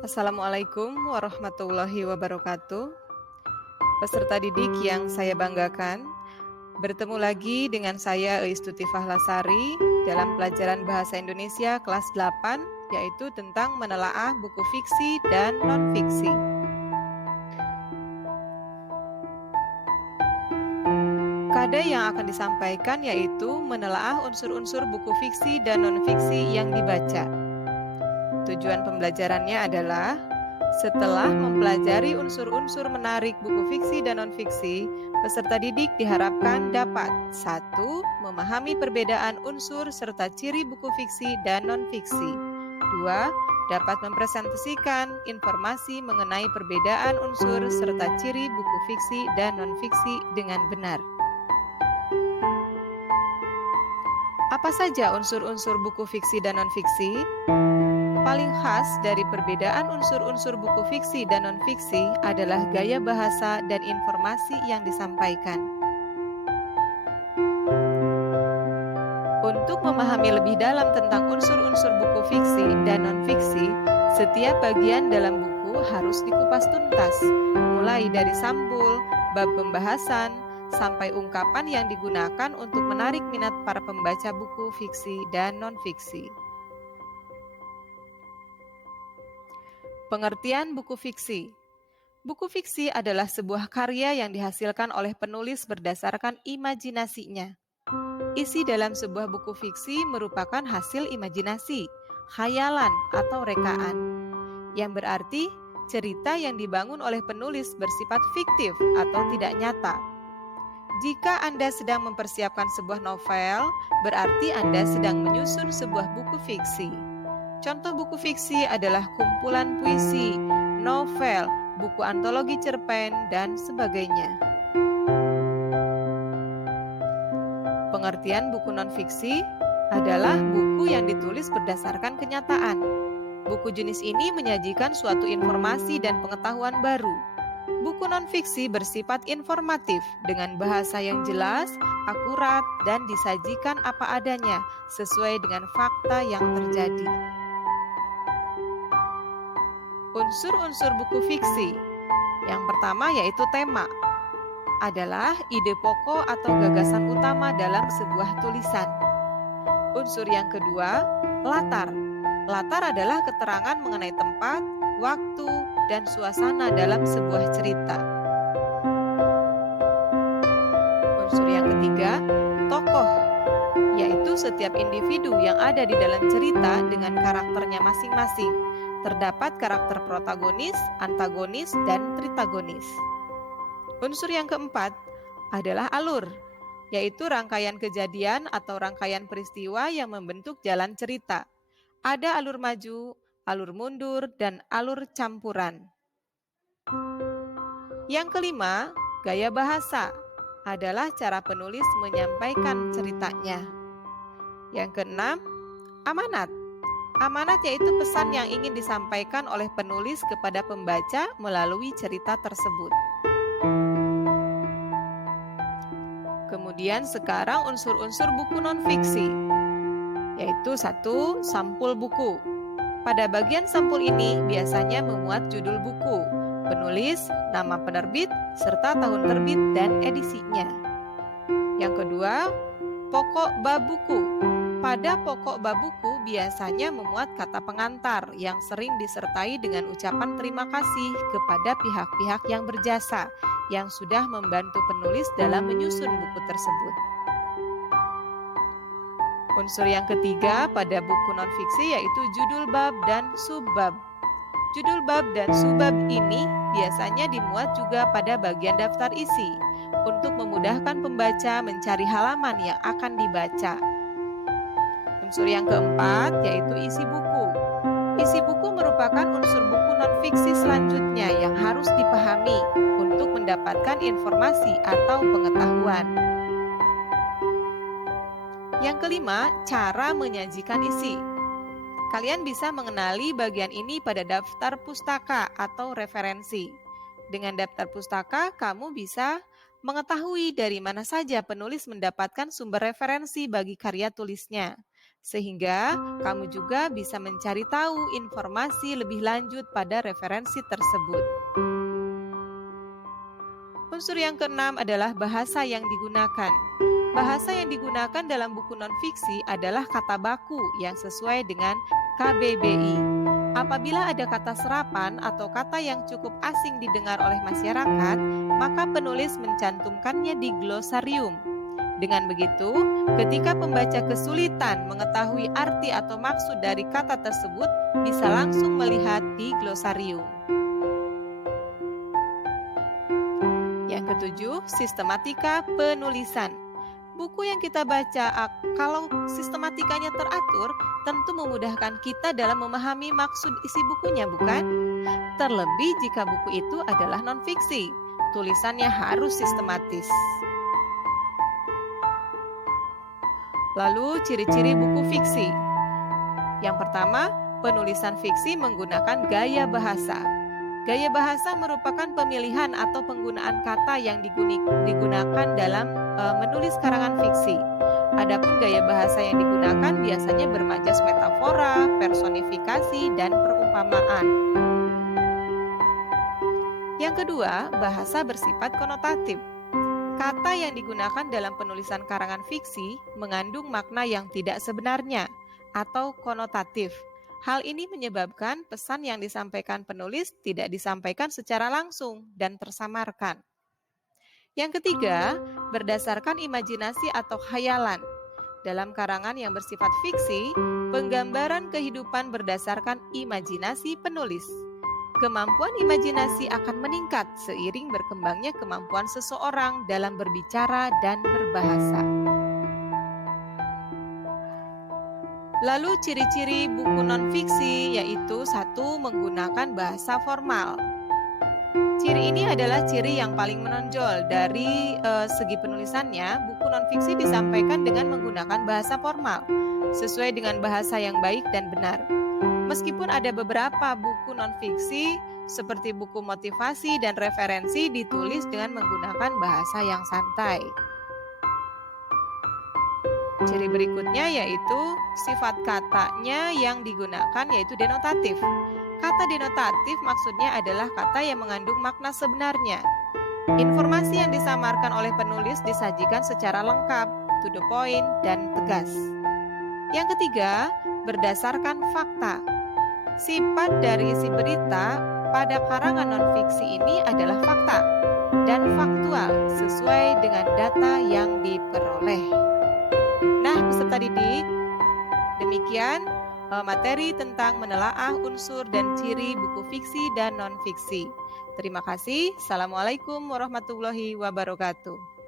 Assalamualaikum warahmatullahi wabarakatuh. Peserta didik yang saya banggakan, bertemu lagi dengan saya Eistuti Fahlasari dalam pelajaran Bahasa Indonesia kelas 8, yaitu tentang menelaah buku fiksi dan non-fiksi. Kade yang akan disampaikan yaitu menelaah unsur-unsur buku fiksi dan non-fiksi yang dibaca. Tujuan pembelajarannya adalah setelah mempelajari unsur-unsur menarik buku fiksi dan non-fiksi, peserta didik diharapkan dapat 1. Memahami perbedaan unsur serta ciri buku fiksi dan non-fiksi. 2. Dapat mempresentasikan informasi mengenai perbedaan unsur serta ciri buku fiksi dan non-fiksi dengan benar. Apa saja unsur-unsur buku fiksi dan non-fiksi? Paling khas dari perbedaan unsur-unsur buku fiksi dan non-fiksi adalah gaya bahasa dan informasi yang disampaikan. Untuk memahami lebih dalam tentang unsur-unsur buku fiksi dan non-fiksi, setiap bagian dalam buku harus dikupas tuntas, mulai dari sampul, bab pembahasan, sampai ungkapan yang digunakan untuk menarik minat para pembaca buku fiksi dan non-fiksi. Pengertian buku fiksi. Buku fiksi adalah sebuah karya yang dihasilkan oleh penulis berdasarkan imajinasinya. Isi dalam sebuah buku fiksi merupakan hasil imajinasi, khayalan, atau rekaan, yang berarti cerita yang dibangun oleh penulis bersifat fiktif atau tidak nyata. Jika Anda sedang mempersiapkan sebuah novel, berarti Anda sedang menyusun sebuah buku fiksi. Contoh buku fiksi adalah kumpulan puisi, novel, buku antologi cerpen, dan sebagainya. Pengertian buku non-fiksi adalah buku yang ditulis berdasarkan kenyataan. Buku jenis ini menyajikan suatu informasi dan pengetahuan baru. Buku non-fiksi bersifat informatif dengan bahasa yang jelas, akurat, dan disajikan apa adanya sesuai dengan fakta yang terjadi. Unsur-unsur buku fiksi. Yang pertama yaitu tema. Adalah ide pokok atau gagasan utama dalam sebuah tulisan. Unsur yang kedua, latar. Latar adalah keterangan mengenai tempat, waktu, dan suasana dalam sebuah cerita. Unsur yang ketiga, tokoh, yaitu setiap individu yang ada di dalam cerita dengan karakternya masing-masing. Terdapat karakter protagonis, antagonis, dan tritagonis. Unsur yang keempat adalah alur, yaitu rangkaian kejadian atau rangkaian peristiwa yang membentuk jalan cerita. Ada alur maju, alur mundur, dan alur campuran. Yang kelima, gaya bahasa adalah cara penulis menyampaikan ceritanya. Yang keenam, amanat. Amanat yaitu pesan yang ingin disampaikan oleh penulis kepada pembaca melalui cerita tersebut. Kemudian sekarang unsur-unsur buku non-fiksi, yaitu 1. Sampul buku. Pada bagian sampul ini biasanya memuat judul buku, penulis, nama penerbit, serta tahun terbit dan edisinya. Yang kedua, pokok bab buku. Pada pokok bab buku biasanya memuat kata pengantar yang sering disertai dengan ucapan terima kasih kepada pihak-pihak yang berjasa yang sudah membantu penulis dalam menyusun buku tersebut. Unsur yang ketiga pada buku non-fiksi yaitu judul bab dan subbab. Judul bab dan subbab ini biasanya dimuat juga pada bagian daftar isi untuk memudahkan pembaca mencari halaman yang akan dibaca. Unsur yang keempat yaitu isi buku. Isi buku merupakan unsur buku non-fiksi selanjutnya yang harus dipahami untuk mendapatkan informasi atau pengetahuan. Yang kelima, cara menyajikan isi. Kalian bisa mengenali bagian ini pada daftar pustaka atau referensi. Dengan daftar pustaka, kamu bisa mengetahui dari mana saja penulis mendapatkan sumber referensi bagi karya tulisnya. sehingga kamu juga bisa mencari tahu informasi lebih lanjut pada referensi tersebut. Unsur yang keenam adalah bahasa yang digunakan. Bahasa yang digunakan dalam buku non-fiksi adalah kata baku yang sesuai dengan KBBI. Apabila ada kata serapan atau kata yang cukup asing didengar oleh masyarakat, maka penulis mencantumkannya di glosarium. Dengan begitu, ketika pembaca kesulitan mengetahui arti atau maksud dari kata tersebut, bisa langsung melihat di glosarium. Yang ketujuh, sistematika penulisan. Buku yang kita baca, kalau sistematikanya teratur, tentu memudahkan kita dalam memahami maksud isi bukunya, bukan? Terlebih jika buku itu adalah non-fiksi, tulisannya harus sistematis. Lalu, ciri-ciri buku fiksi. Yang pertama, penulisan fiksi menggunakan gaya bahasa. Gaya bahasa merupakan pemilihan atau penggunaan kata yang digunakan dalam menulis karangan fiksi. Adapun gaya bahasa yang digunakan biasanya bermajas metafora, personifikasi, dan perumpamaan. Yang kedua, bahasa bersifat konotatif. Kata yang digunakan dalam penulisan karangan fiksi mengandung makna yang tidak sebenarnya atau konotatif. Hal ini menyebabkan pesan yang disampaikan penulis tidak disampaikan secara langsung dan tersamarkan. Yang ketiga, berdasarkan imajinasi atau khayalan. Dalam karangan yang bersifat fiksi, penggambaran kehidupan berdasarkan imajinasi penulis. Kemampuan imajinasi akan meningkat seiring berkembangnya kemampuan seseorang dalam berbicara dan berbahasa. Lalu ciri-ciri buku non-fiksi yaitu 1. Menggunakan bahasa formal. Ciri ini adalah ciri yang paling menonjol dari segi penulisannya. Buku non-fiksi disampaikan dengan menggunakan bahasa formal, sesuai dengan bahasa yang baik dan benar. Meskipun ada beberapa buku non-fiksi seperti buku motivasi dan referensi ditulis dengan menggunakan bahasa yang santai. Ciri berikutnya yaitu sifat katanya yang digunakan yaitu denotatif. Kata denotatif maksudnya adalah kata yang mengandung makna sebenarnya. Informasi yang disamarkan oleh penulis disajikan secara lengkap, to the point, dan tegas. Yang ketiga, berdasarkan fakta. Sifat dari isi berita pada karangan non-fiksi ini adalah fakta dan faktual sesuai dengan data yang diperoleh. Nah, peserta didik, demikian materi tentang menelaah unsur dan ciri buku fiksi dan non-fiksi. Terima kasih. Assalamualaikum warahmatullahi wabarakatuh.